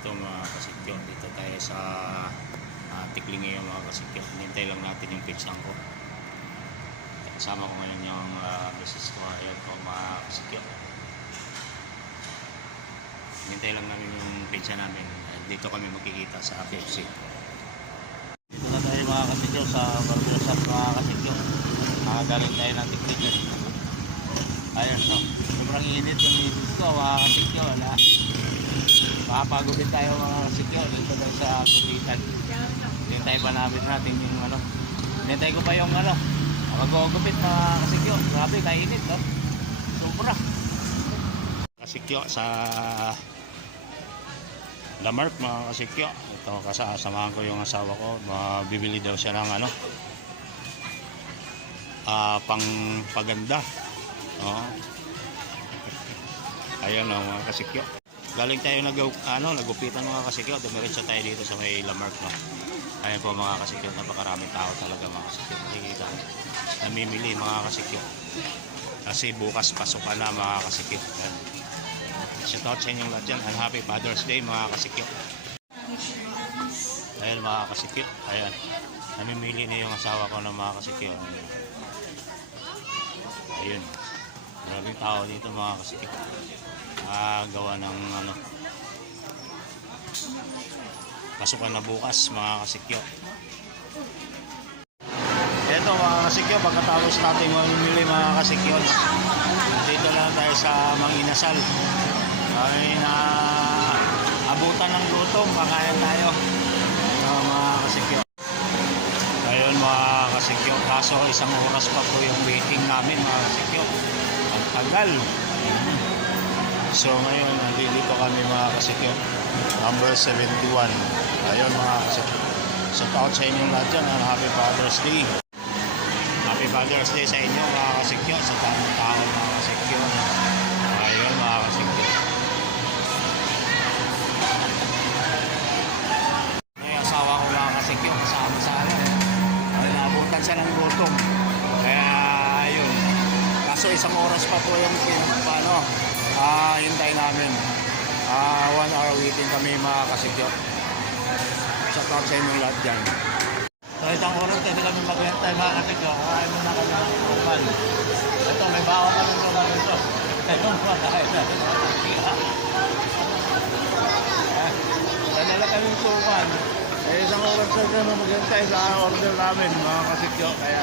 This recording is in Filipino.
Ito mga kasikyo, dito tayo sa Tiklingi mga kasikyo. Hinintay lang natin yung pinsan ko. Kasama ko ngayon yung business ko. Ayan po mga kasikyo. Hinintay lang namin yung pinsan namin. Dito kami magkikita sa KFC. Dito na tayo mga kasikyo sa barber shop mga kasikyo. Nakagaling tayo ng Tiklingi. Ayan so, sobrang init yung ibig ko mga kasikyo. Wala. Makapagupit tayo mga kasikyo dito tayo sa gupitan. Hintay pa namin natin yung ano. Hintay ko pa yung ano mag-gupit mga kasikyo. Grabe kainit no? Sobra kasikyo sa Lamark mga kasikyo. Ito kasamahan ko yung asawa ko. Bibili daw siya ng ano pang paganda. Ayan mga kasikyo. Galing tayo nagupitan mga kasikyo. Dumiretso tayo dito sa may Lamark no. Ayan po mga kasikyo, napakaraming tao talaga mga kasikyo. Nakikita namimili mga kasikyo. Kasi bukas pasukan na mga kasikyo. Ayan. Shout out sa inyong lahat dyan. And happy Father's Day mga kasikyo. Ayan mga kasikyo. Ayan. Namimili na yung asawa ko ng mga kasikyo. Ayun. Maraming tao dito mga kasikyo. Gawa ng ano pasukan na bukas mga kasikyo. Ito mga kasikyo, pagkatapos natin mamimili mga kasikyo, dito lang tayo sa Manginasal. Ay na abutan ng gutom, kakain tayo mga kasikyo. Ayun mga kasikyo, kaso isang oras pa po yung waiting namin mga kasikyo. Ang tagal. So ngayon, nandito kami mga kasikyo. Number 71. Ayun mga kasikyo. Shout out sa inyong lahat dyan. Happy Father's Day. Happy Father's Day sa inyo mga kasikyo. Sa tamang tao mga kasikyo. Ayun mga kasikyo. May asawa ko mga kasikyo. Kasama sa ano. Ay, naabutan siya ng gutom. Kaya ayun. Kaso isang oras pa po yung hintay namin. 1 hour waiting kami mga kasikyo. Shout out sa inyong lahat dyan. So isang oras kasi kami maghintay mga kasikyo. Kakain muna kami ng kupal. Ito may bawang kami sa ito. Ayun mga kasikyo. Dadala kami ng kupal. Isang oras kasi kami maghintay sa order namin mga kasikyo. Kaya